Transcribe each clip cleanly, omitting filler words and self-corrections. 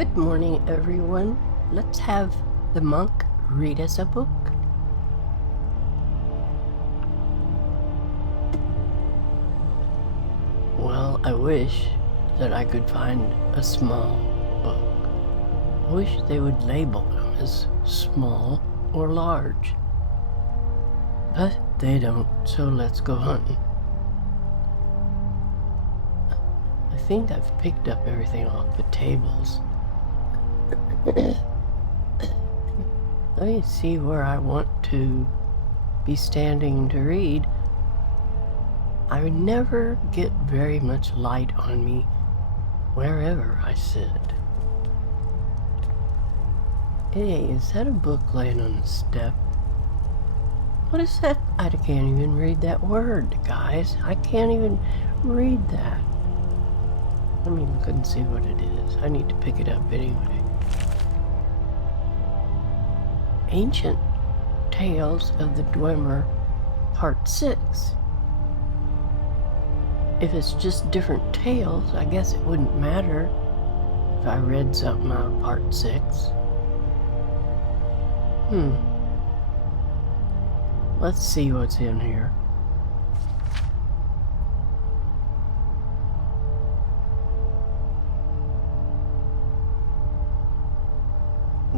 Good morning, everyone. Let's have the monk read us a book. Well, I wish that I could find a small book. I wish they would label them as small or large. But they don't, so let's go hunting. I think I've picked up everything off the tables. Let me see where I want to be standing to read. I would never get very much light on me wherever I sit. Hey, is that a book laying on the step? What is that? I can't even read that word, guys. I can't even read that. Let me look and see what it is. I need to pick it up anyway. Ancient Tales of the Dwemer, Part 6. If it's just different tales, I guess it wouldn't matter if I read something out of Part 6. Let's see what's in here.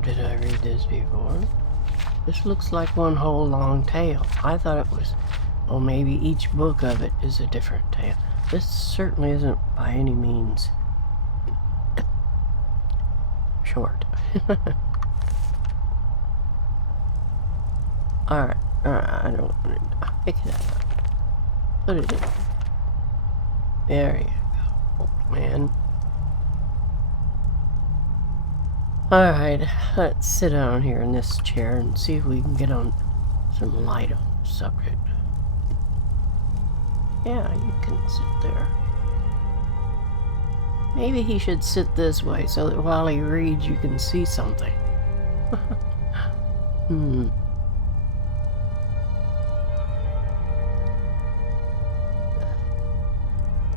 Did I read this before? This looks like one whole long tale. I thought it was, well, maybe each book of it is a different tale. This certainly isn't by any means short. Alright, I don't want to pick it up. Put it in. There you go, old man. Alright, let's sit down here in this chair and see if we can get on some light on the subject. Yeah, you can sit there. Maybe he should sit this way so that while he reads you can see something.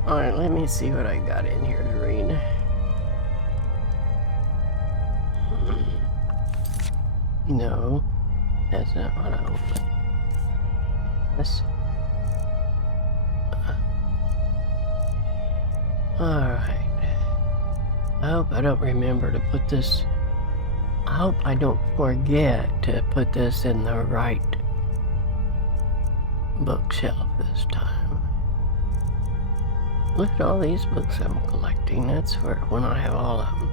Alright, let me see what I got in here to read. No, that's not what I want. This. Alright. I hope I don't remember to put this. I hope I don't forget to put this in the right bookshelf this time. Look at all these books I'm collecting. That's where when I have all of them.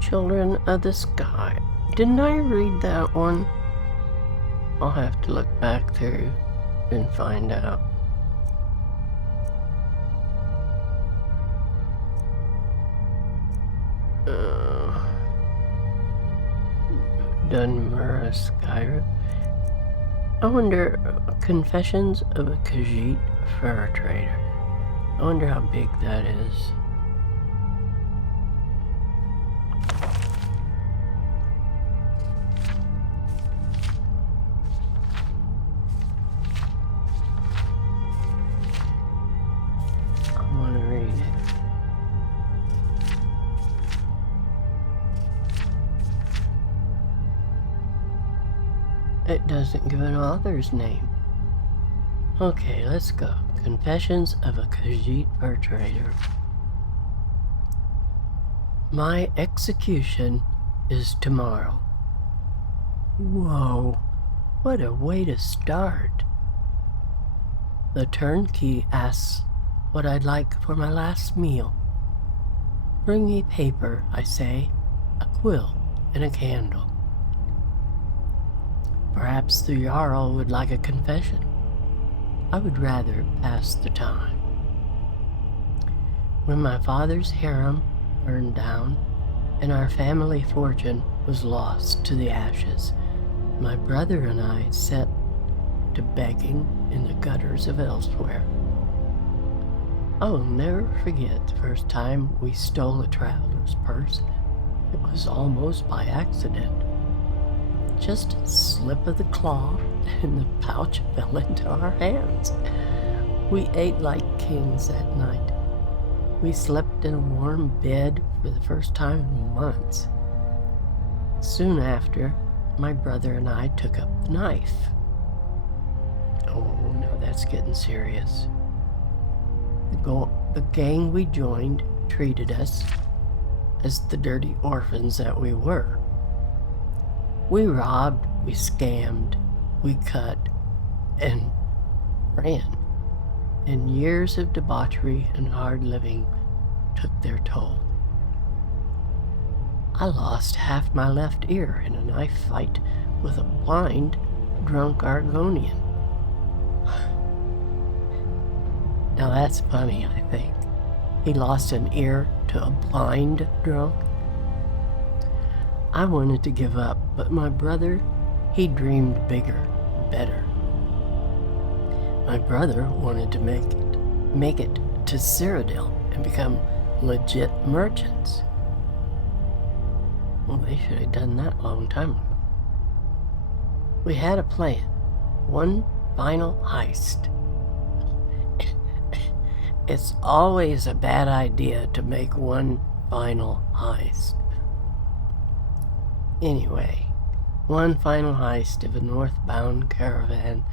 Children of the Sky. Didn't I read that one? I'll have to look back through and find out. Dunmurra Skyrim. I wonder, Confessions of a Khajiit Fur Trader. I wonder how big that is. It doesn't give an author's name. Okay, let's go. Confessions of a Khajiit Fur Trader. My execution is tomorrow. Whoa, what a way to start. The turnkey asks what I'd like for my last meal. Bring me paper, I say, a quill and a candle. Perhaps the Jarl would like a confession. I would rather pass the time. When my father's harem burned down and our family fortune was lost to the ashes, my brother and I set to begging in the gutters of elsewhere. I will never forget the first time we stole a traveler's purse. It was almost by accident. Just a slip of the cloth and the pouch fell into our hands. We ate like kings that night. We slept in a warm bed for the first time in months. Soon after, my brother and I took up the knife. Oh, now that's getting serious. The gang we joined treated us as the dirty orphans that we were. We robbed, we scammed, we cut, and ran. And years of debauchery and hard living took their toll. I lost half my left ear in a knife fight with a blind, drunk Argonian. Now that's funny, I think. He lost an ear to a blind drunk. I wanted to give up, but my brother, he dreamed bigger, better. My brother wanted to make it to Cyrodiil and become legit merchants. Well, they should have done that a long time ago. We had a plan. One final heist. It's always a bad idea to make one final heist. Anyway, one final heist of a northbound caravan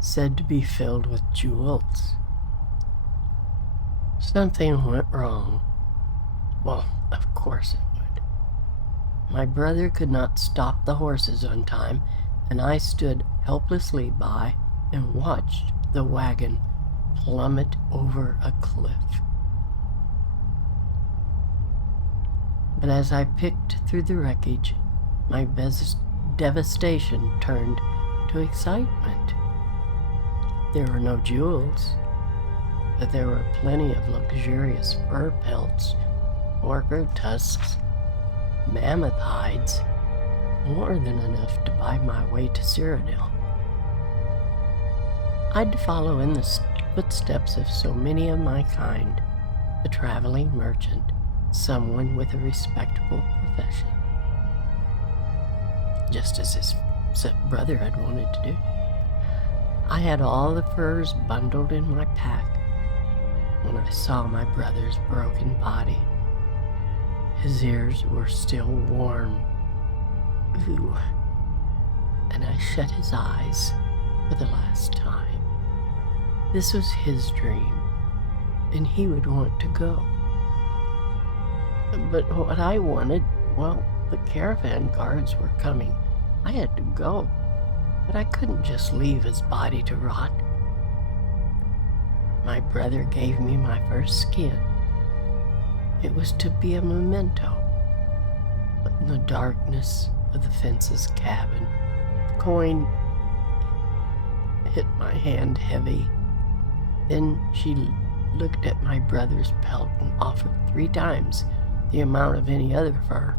said to be filled with jewels. Something went wrong. Well, of course it would. My brother could not stop the horses on time, and I stood helplessly by and watched the wagon plummet over a cliff. But as I picked through the wreckage, my devastation turned to excitement. There were no jewels, but there were plenty of luxurious fur pelts, orca tusks, mammoth hides, more than enough to buy my way to Cyrodiil. I'd follow in the footsteps of so many of my kind, a traveling merchant, someone with a respectable profession, just as his brother had wanted to do. I had all the furs bundled in my pack when I saw my brother's broken body. His ears were still warm. Ooh. And I shut his eyes for the last time. This was his dream, and he would want to go. But what I wanted, well, the caravan guards were coming. I had to go, but I couldn't just leave his body to rot. My brother gave me my first skin. It was to be a memento. But in the darkness of the fence's cabin, the coin hit my hand heavy. Then she looked at my brother's pelt and offered 3 times the amount of any other fur.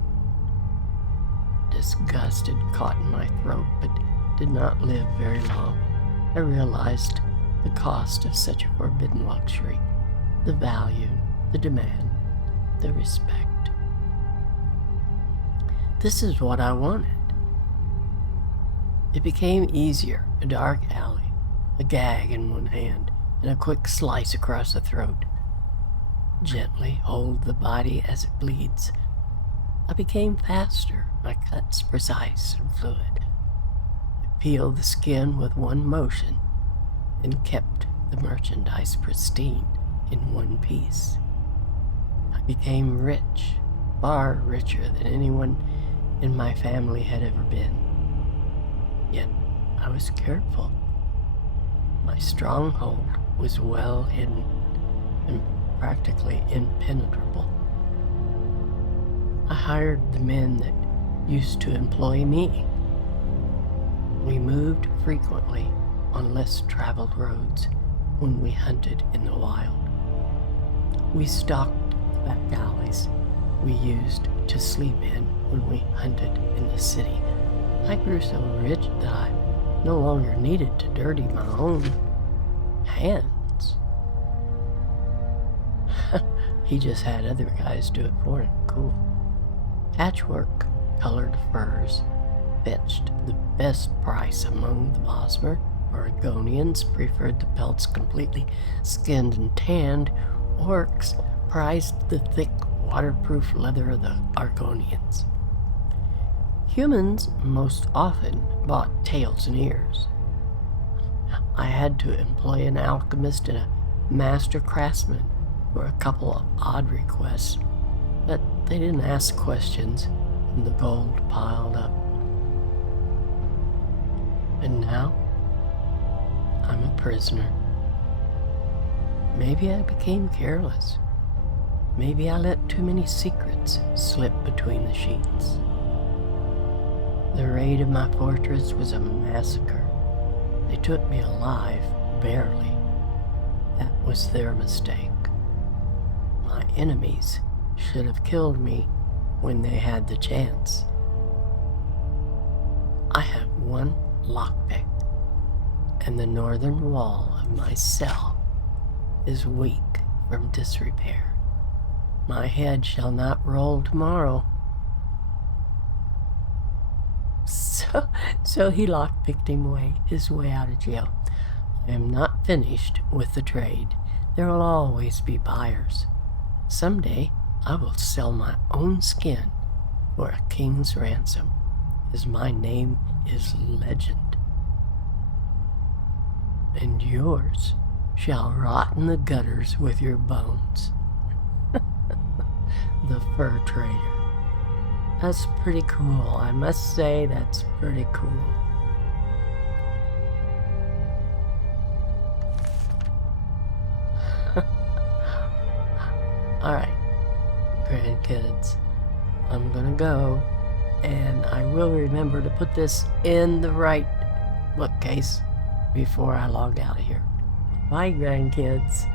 Disgust had caught in my throat, but did not live very long. I realized the cost of such a forbidden luxury, the value, the demand, the respect. This is what I wanted. It became easier, a dark alley, a gag in one hand, and a quick slice across the throat. Gently hold the body as it bleeds. I became faster, my cuts precise and fluid. I peeled the skin with one motion and kept the merchandise pristine in one piece. I became rich, far richer than anyone in my family had ever been. Yet I was careful. My stronghold was well hidden and practically impenetrable. I hired the men that used to employ me. We moved frequently on less traveled roads when we hunted in the wild. We stalked the back alleys we used to sleep in when we hunted in the city. I grew so rich that I no longer needed to dirty my own hands. He just had other guys do it for him. Cool. Patchwork colored furs fetched the best price among the Bosmer. Oregonians preferred the pelts completely skinned and tanned. Orcs prized the thick, waterproof leather of the Argonians. Humans most often bought tails and ears. I had to employ an alchemist and a master craftsman for a couple of odd requests, but they didn't ask questions, and the gold piled up. And now, I'm a prisoner. Maybe I became careless. Maybe I let too many secrets slip between the sheets. The raid of my fortress was a massacre. They took me alive, barely. That was their mistake. My enemies should have killed me when they had the chance. I have one lockpick, and the northern wall of my cell is weak from disrepair. My head shall not roll tomorrow. So he lockpicked his way out of jail. I am not finished with the trade. There will always be buyers. Someday I will sell my own skin for a king's ransom, as my name is legend. And yours shall rot in the gutters with your bones. The fur trader. That's pretty cool. I must say that's pretty cool. Alright, grandkids, I'm gonna go, and I will remember to put this in the right bookcase before I log out of here. Bye, grandkids.